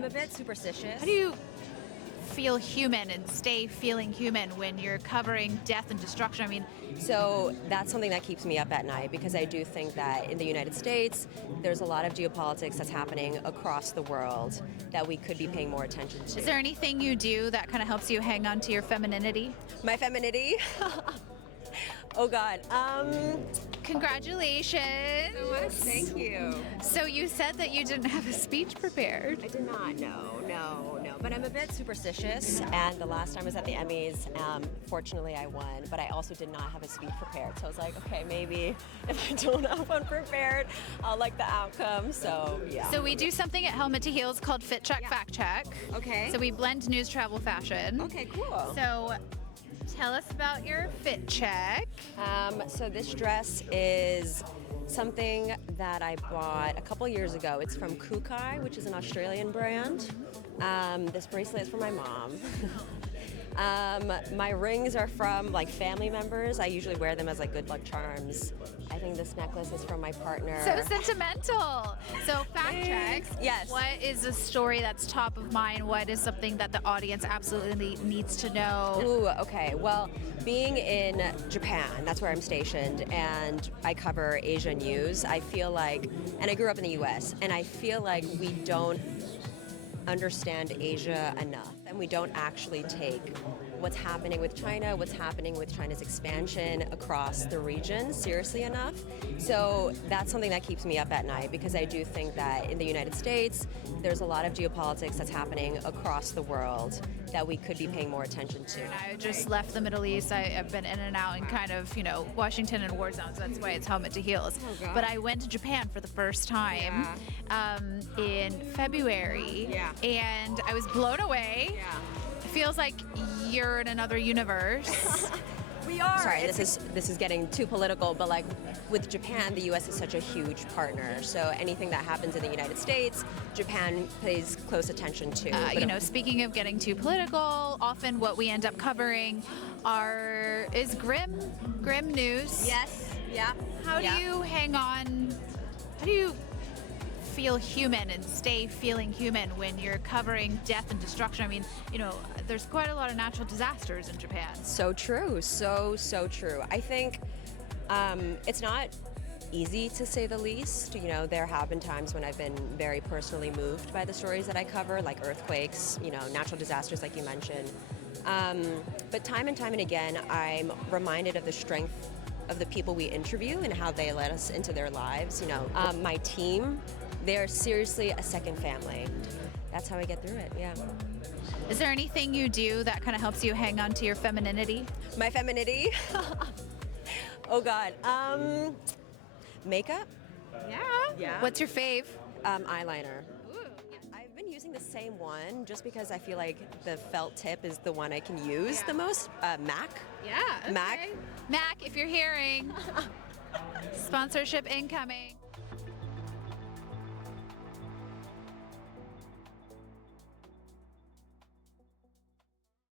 I'm a bit superstitious. How do you feel human and stay feeling human when you're covering death and destruction? I mean, So that's something that keeps me up at night because I do think that in the United States, there's a lot of geopolitics that's happening across the world that we could be paying more attention to. is there anything you do that kind of helps you hang on to your femininity? My femininity? Oh God. Congratulations. So much. Thank you. So you said that you didn't have a speech prepared. I did not. No. But I'm a bit superstitious, and the last time I was at the Emmys, fortunately I won. But I also did not have a speech prepared, so I was like, okay, maybe if I don't have one prepared, I'll like the outcome. So yeah. So we do something at Helmet to Heels called Fit Check, Fact Check. Okay. So we blend news, travel, fashion. Okay, cool. So tell us about your fit check. So this dress is something that I bought a couple years ago. It's from Kukai, which is an Australian brand. This bracelet is for my mom. My rings are from like family members. I usually wear them as like good luck charms. I think this necklace is from my partner. So sentimental. So fact check. Yes. What is a story that's top of mind? What is something that the audience absolutely needs to know? Ooh, okay. Well, being in Japan, that's where I'm stationed, and I cover Asia news, I feel like, and I grew up in the US, and I feel like we don't understand Asia enough, and we don't actually take what's happening with China, what's happening with China's expansion across the region seriously enough. So that's something that keeps me up at night because I do think that in the United States, there's a lot of geopolitics that's happening across the world that we could be paying more attention to. I just left the Middle East. I've been in and out in kind of, Washington and war zones. That's why it's Helmet to Heels. Oh, God. But I went to Japan for the first time in February. Yeah. And I was blown away. Yeah. It feels like you're in another universe. We are. Sorry, this is getting too political, but like with Japan, the U.S. is such a huge partner. So anything that happens in the United States, Japan pays close attention to. Speaking of getting too political, often what we end up covering is grim news. Yes. Yeah. How do you hang on? How do you feel human and stay feeling human when you're covering death and destruction? I mean, there's quite a lot of natural disasters in Japan. So true. So true. I think it's not easy to say the least. There have been times when I've been very personally moved by the stories that I cover, like earthquakes, natural disasters like you mentioned. But time and again, I'm reminded of the strength of the people we interview and how they let us into their lives. My team, they're seriously a second family. That's how I get through it, yeah. Is there anything you do that kind of helps you hang on to your femininity? My femininity? Oh God. Makeup? Yeah. What's your fave? Eyeliner. I've been using the same one just because I feel like the felt tip is the one I can use the most. MAC. Yeah. Okay. MAC. MAC, if you're hearing, sponsorship incoming.